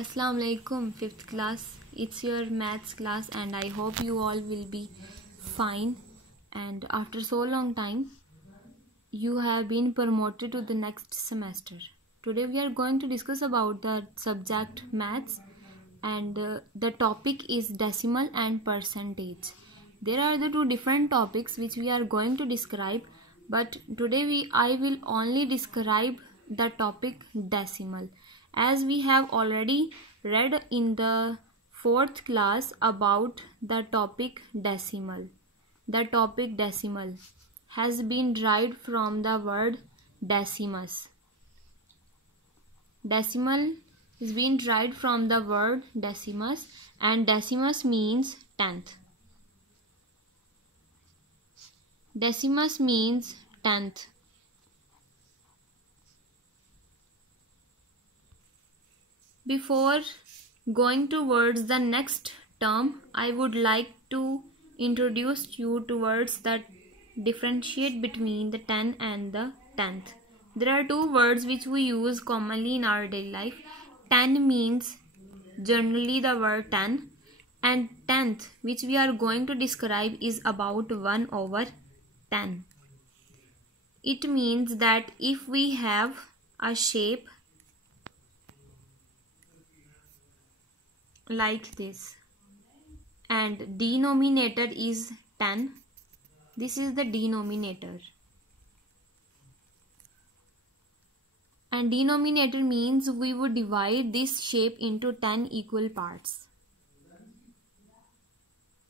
Assalamu alaikum, 5th class. It's your maths class and I hope you all will be fine. And after so long time, you have been promoted to the next semester. Today we are going to discuss about the subject maths and the topic is decimal and percentage. There are the two different topics which we are going to describe, but today I will only describe the topic decimal, as we have already read in the 4th class about the topic decimal. The topic decimal has been derived from the word decimus. Decimal is being derived from the word decimus, and decimus means tenth. Decimus means tenth. Before going towards the next term, I would like to introduce you towards the differentiate between the 10 and the tenth. There are two words which we use commonly in our daily life. 10 means generally the word 10, and tenth, which we are going to describe, is about 1 over 10. It means that if we have a shape like this and denominator is 10, this is the denominator, and denominator means we would divide this shape into 10 equal parts.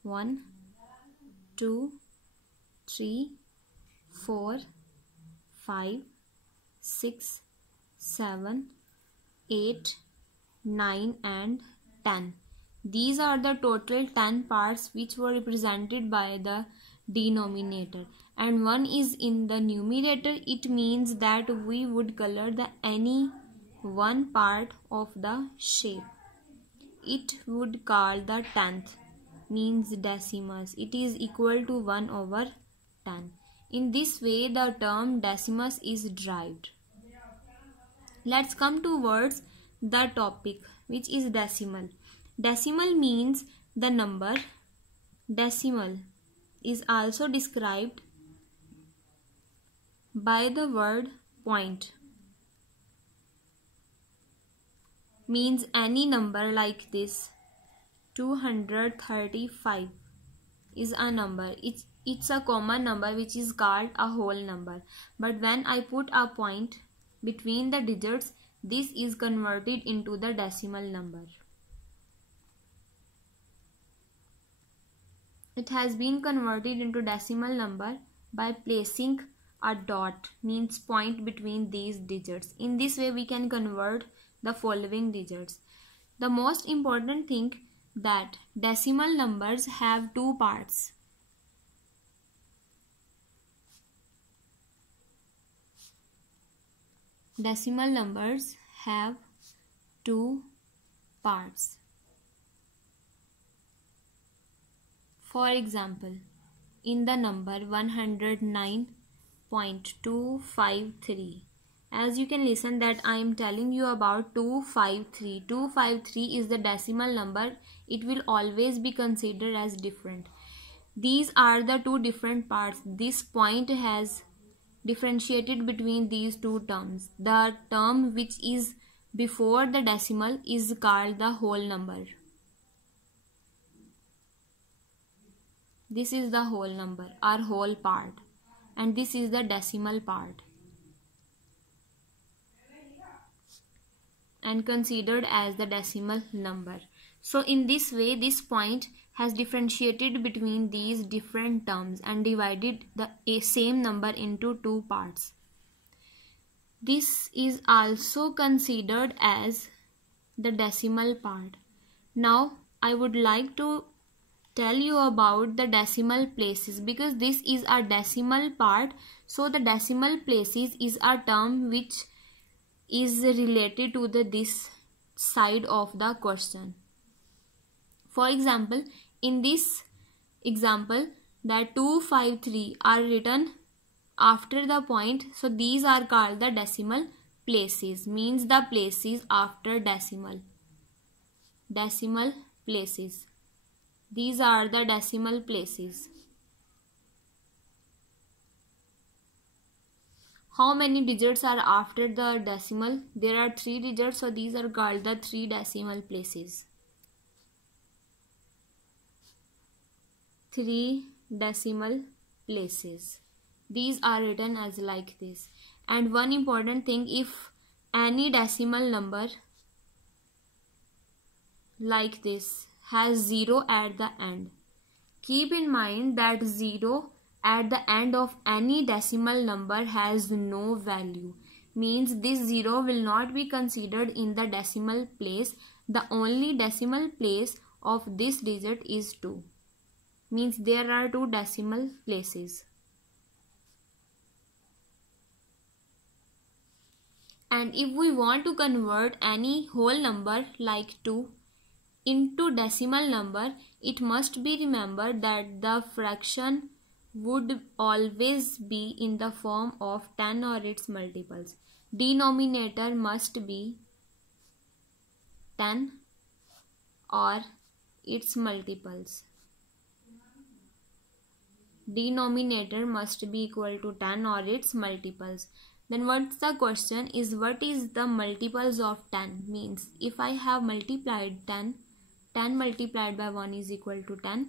1 2 3 4 5 6 7 8 9 and 10. These are the total 10 parts which were represented by the denominator, and 1 is in the numerator. It means that we would color the any one part of the shape. It would call the tenth, means decimus. It is equal to 1 over 10. In this way the term decimus is derived. Let's come towards the topic, which is decimal. Decimal means the number. Decimal is also described by the word point. Means any number like this. 235 is a number. It's a common number which is called a whole number. But when I put a point between the digits, this is converted into the decimal number. It has been converted into decimal number by placing a dot, means point, between these digits. In this way we can convert the following digits. The most important thing that decimal numbers have two parts. Decimal numbers have two parts. For example, in the number 109.253, as you can listen that I am telling you about 253. 253 is the decimal number. It will always be considered as different. These are the two different parts. This point has differentiated between these two terms. The term which is before the decimal is called the whole number. This is the whole number, or whole part, and this is the decimal part, and considered as the decimal number. So in this way this point has differentiated between these different terms and divided the same number into two parts. This is also considered as the decimal part. Now I would like to tell you about the decimal places, because this is a decimal part. So the decimal places is a term which is related to this side of the question. For example, in this example, that 253 are written after the point, so these are called the decimal places, means the places after decimal. decimal places. These are the decimal places. How many digits are after the decimal? There are 3 digits, so these are called the 3 decimal places. 3 decimal places. These are written as like this. And one important thing, if any decimal number like this has 0 at the end, keep in mind that 0 at the end of any decimal number has no value. Means this 0 will not be considered in the decimal place. The only decimal place of this digit is 2. Means there are 2 decimal places. And if we want to convert any whole number like 2 into decimal number, it must be remembered that the fraction would always be in the form of 10 or its multiples. Denominator must be 10 or its multiples. Denominator must be equal to 10 or its multiples. Then what's the question is, what is the multiples of 10? Means if I have multiplied 10, 10 multiplied by 1 is equal to 10.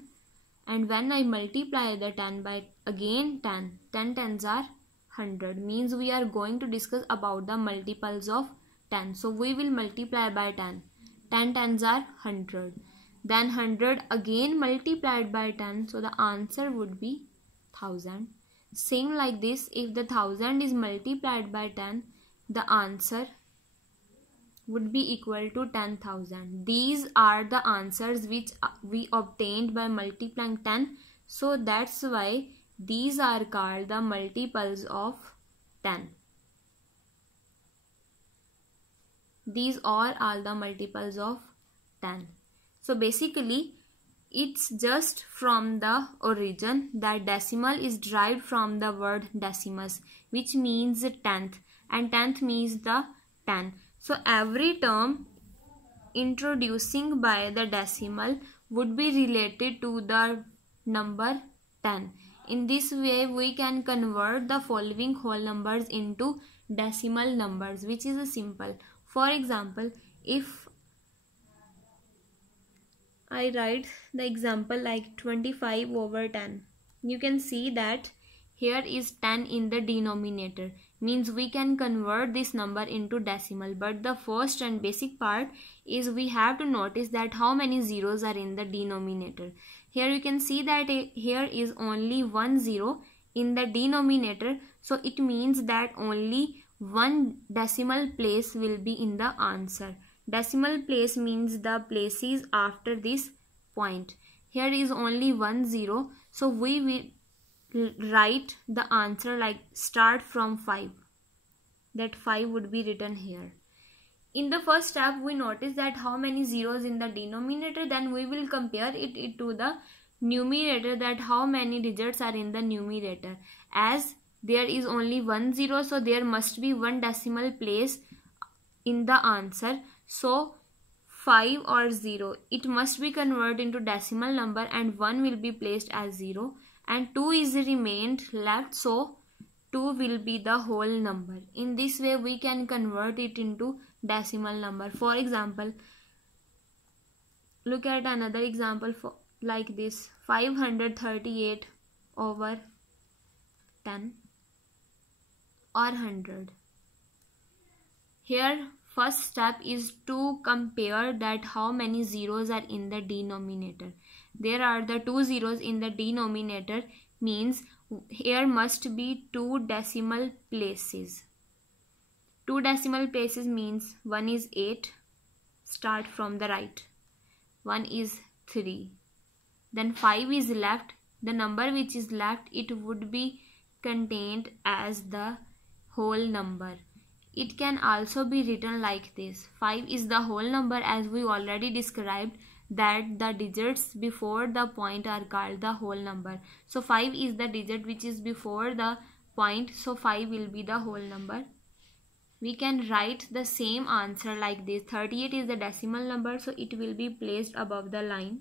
And when I multiply the 10 by again 10, 10 tens are 100. Means we are going to discuss about the multiples of 10. So we will multiply by 10. 10 tens are 100. Then 100 again multiplied by 10. So the answer would be 1000. Same like this, if the 1000 is multiplied by 10, the answer would be equal to 10,000. These are the answers which we obtained by multiplying 10. So that's why these are called the multiples of 10. These are all the multiples of 10. So basically it's just from the origin that decimal is derived from the word decimus, which means tenth, and tenth means the 10. So every term introducing by the decimal would be related to the number 10. In this way we can convert the following whole numbers into decimal numbers, which is simple. For example, if I write the example like 25 over 10, you can see that here is 10 in the denominator. Means we can convert this number into decimal, but the first and basic part is we have to notice that how many zeros are in the denominator. Here you can see that here is only 1 0 in the denominator, so it means that only one decimal place will be in the answer. Decimal place means the places after this point. Here is only 1 0, so we will write the answer like start from 5. That 5 would be written here. In the first step we notice that how many zeros in the denominator, then we will compare it to the numerator, that how many digits are in the numerator. As there is only 1 0, so there must be one decimal place in the answer. So 5 or 0, it must be converted into decimal number, and 1 will be placed as 0, and 2 is remained left, so 2 will be the whole number. In this way we can convert it into decimal number. For example, look at another example for like this, 538 over 10 or 100. Here first step is to compare that how many zeros are in the denominator. There are the 2 zeros in the denominator, means here must be 2 decimal places. 2 decimal places means 1 is 8, start from the right, 1 is 3, then 5 is left. The number which is left, it would be contained as the whole number. It can also be written like this, 5 is the whole number, as we already described that the digits before the point are called the whole number. So 5 is the digit which is before the point, so 5 will be the whole number. we can write the same answer like this. 38 is the decimal number, so it will be placed above the line.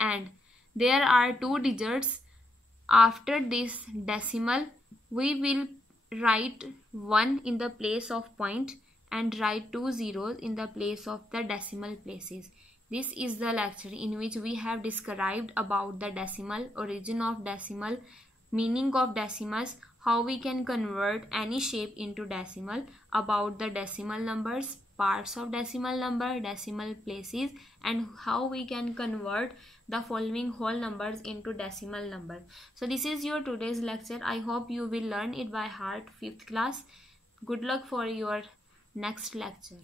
And there are 2 digits. After this decimal, we will write 1 in the place of point and write 2 zeros in the place of the decimal places. This is the lecture in which we have described about the decimal, origin of decimal, meaning of decimals, how we can convert any shape into decimal, about the decimal numbers, parts of decimal number, decimal places, and how we can convert the following whole numbers into decimal number. So this is your today's lecture. I hope you will learn it by heart, 5th class. Good luck for your next lecture.